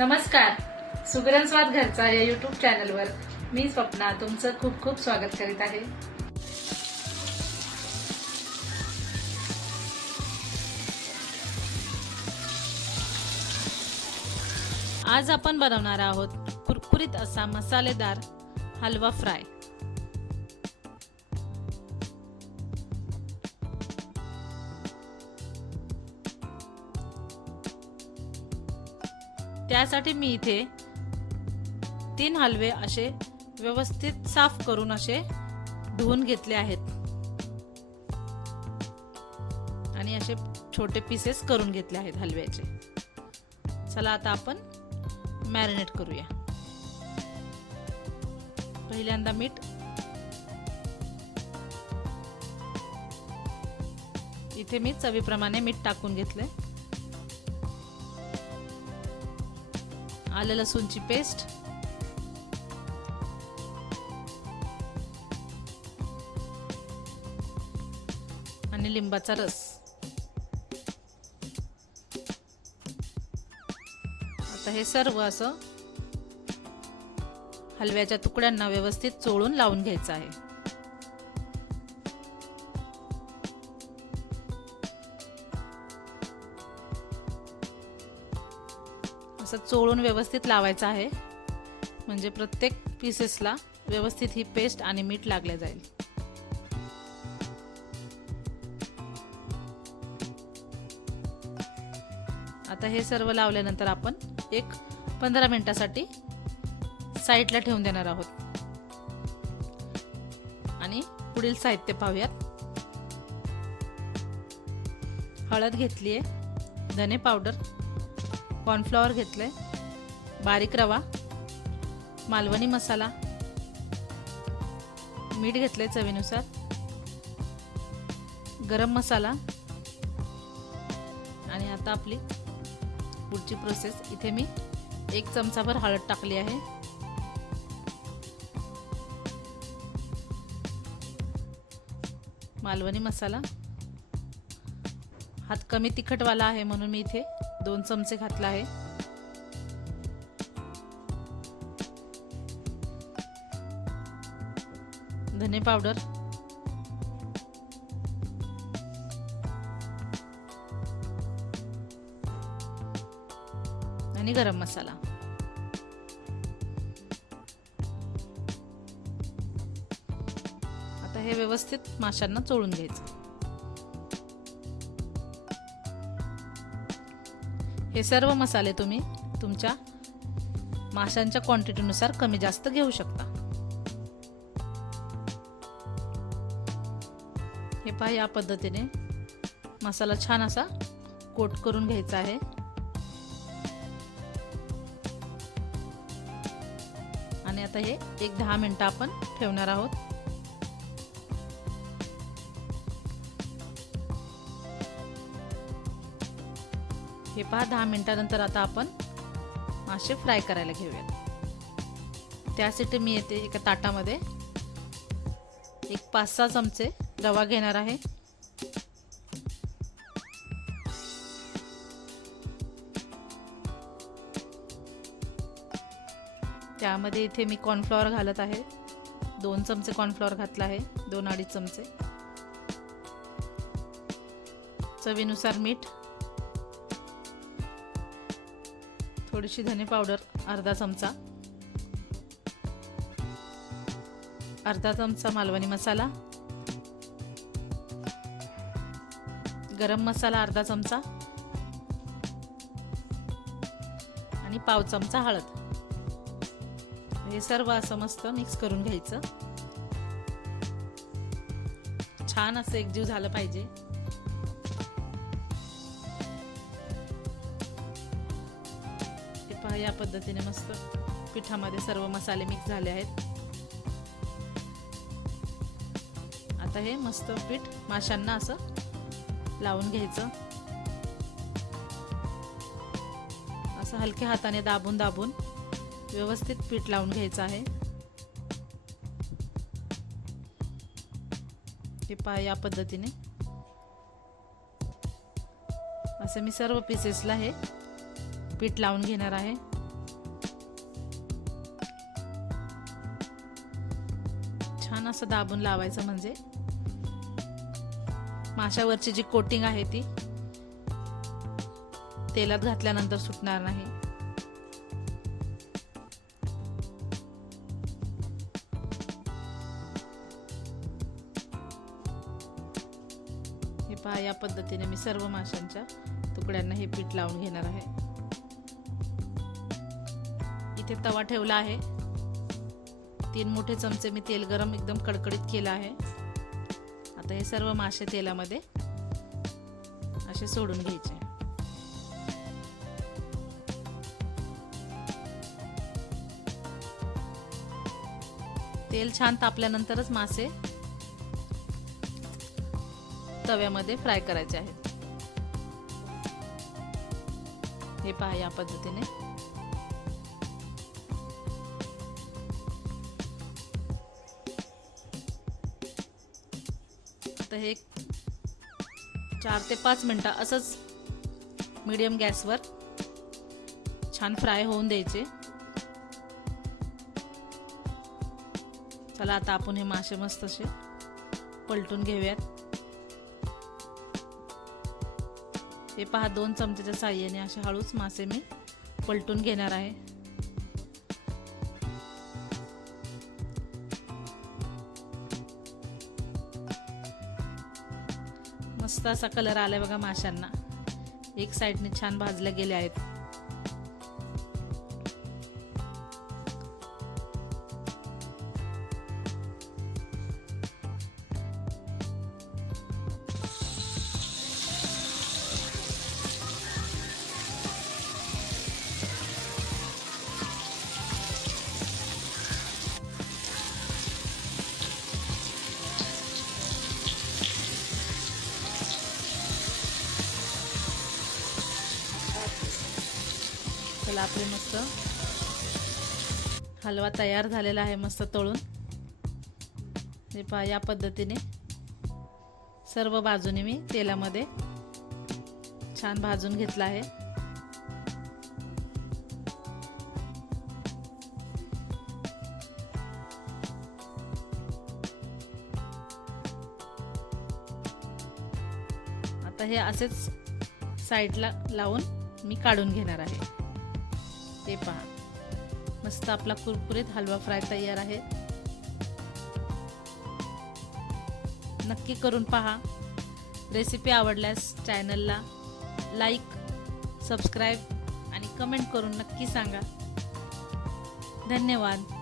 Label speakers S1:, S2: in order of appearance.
S1: नमस्कार. सुगरण स्वाद घरचा या युट्यूब चॅनलवर मी स्वप्ना तुमचं खूप खूप स्वागत करीत आहे. आज आपण बनवणार आहोत कुरकुरीत असा मसालेदार हलवा फ्राय. त्यासाठी मी इथे तीन हलवे असे व्यवस्थित साफ करून असे धुवून घेतले आहेत. आणि असे छोटे पीसेस करून घेतले आहेत हलव्याचे. चला आता आपण मॅरिनेट करूया. पहिल्यांदा मीठ. इथे मी चवीप्रमाणे मीठ टाकून घेतले आलं लसूणची पेस्ट. आणि लिंबाचा रस. आता हे सर्व असं हलव्याच्या तुकड्यांना व्यवस्थित चोळून लावून घ्यायचं आहे. असं चोळून व्यवस्थित लावायचं आहे. म्हणजे प्रत्येक पीसेसला व्यवस्थित ही पेस्ट आणि मीठ लागले जाईल. आता हे सर्व लावल्यानंतर आपण एक पंधरा मिनिटासाठी साईडला ठेवून देणार आहोत. आणि पुढील साहित्य पाहूयात. हळद घेतली आहे धने पावडर कॉर्नफ्लॉवर घेतले बारीक रवा मालवणी मसाला मीठ घेतलं आहे चवीनुसार गरम मसाला आणि आता आपली पुढची प्रोसेस इथे मी एक चमचाभर हळद टाकली आहे. मालवणी मसाला. हात कमी तिखटवाला आहे म्हणून मी इथे दोन चमचे घातला आहे. धने पावडर. आणि गरम मसाला. आता हे व्यवस्थित माशांना चोळून घ्यायचं. हे सर्व मसाले तुम्ही तुमच्या माशांच्या क्वांटिटीनुसार कमी जास्त घेऊ शकता. हे पहा या पद्धतीने मसाला छान असा कोट करून घ्यायचा आहे. आणि आता हे एक दहा मिनटं आपण ठेवणार आहोत. हे पहा दहा मिनटानंतर आता आपण मासे फ्राय करायला घेऊयात. त्यासाठी मी येते एका ताटामध्ये. एक पाच सहा चमचे रवा घेणार आहे. त्यामध्ये इथे मी कॉर्नफ्लॉवर घालत आहे. दोन चमचे कॉर्नफ्लॉवर घातला आहे दोन अडीच चमचे. चवीनुसार मीठ थोडीशी धने पावडर अर्धा चमचा. अर्धा चमचा मालवणी मसाला. गरम मसाला अर्धा चमचा. आणि पाव चमचा हळद. हे सर्व असं मस्त मिक्स करून घ्यायचं. छान असं एकजीव झालं पाहिजे. या पद्धतीने मस्त पिठामध्ये सर्व मसाले मिक्स झाले आहेत. आता हे मस्त पीठ माशांना असं लावून घ्यायचं. असं हलक्या हाताने दाबून दाबून व्यवस्थित पीठ लावून घ्यायचं आहे. हे पा या पद्धतीने. असं मी सर्व पीसेसला हे पीठ लावून घेणार आहे. असं दाबून लावायचं म्हणजे? माशावरची जी कोटिंग आहे ती तेलात घातल्यानंतर सुटणार नाही. हे पहा या पद्धतीने मी सर्व माशांच्या तुकड्यांना हे पीठ लावून घेणार आहे. इथे तवा ठेवला आहे. तीन मोठे चमचे मी तेल गरम एकदम कडकडीत केलं आहे. आता हे सर्व मासे तेलामध्ये असे सोडून घ्यायचे. तेल छान तापल्यानंतरच मासे तव्यामध्ये फ्राय करायचे आहेत. हे पहा या पद्धतीने. तर हे चार ते पाच मिनटं असंच मीडियम गॅसवर छान फ्राय होऊन द्यायचे. चला आता आपण हे मासे मस्त असे पलटून घेऊयात. हे पहा दोन चमच्याच्या साह्याने असे हळूच मासे मी पलटून घेणार आहे. मस्त असा कलर आलाय बघा माशांना. एक साईडने छान भाजले गेले आहेत. चला आपले मस्त हलवा तयार झालेला आहे मस्त तळून. हे पहा या पद्धतीने सर्व बाजूने मी तेलामध्ये छान भाजून घेतला आहे. आता हे असेच साईडला लावून मी काढून घेणार आहे. ते पहा. मस्त आपला कुरकुरीत हलवा फ्राय तयार आहे. नक्की करून पहा. रेसिपी आवडल्यास चॅनलला लाईक सबस्क्राईब आणि कमेंट करून नक्की सांगा. धन्यवाद.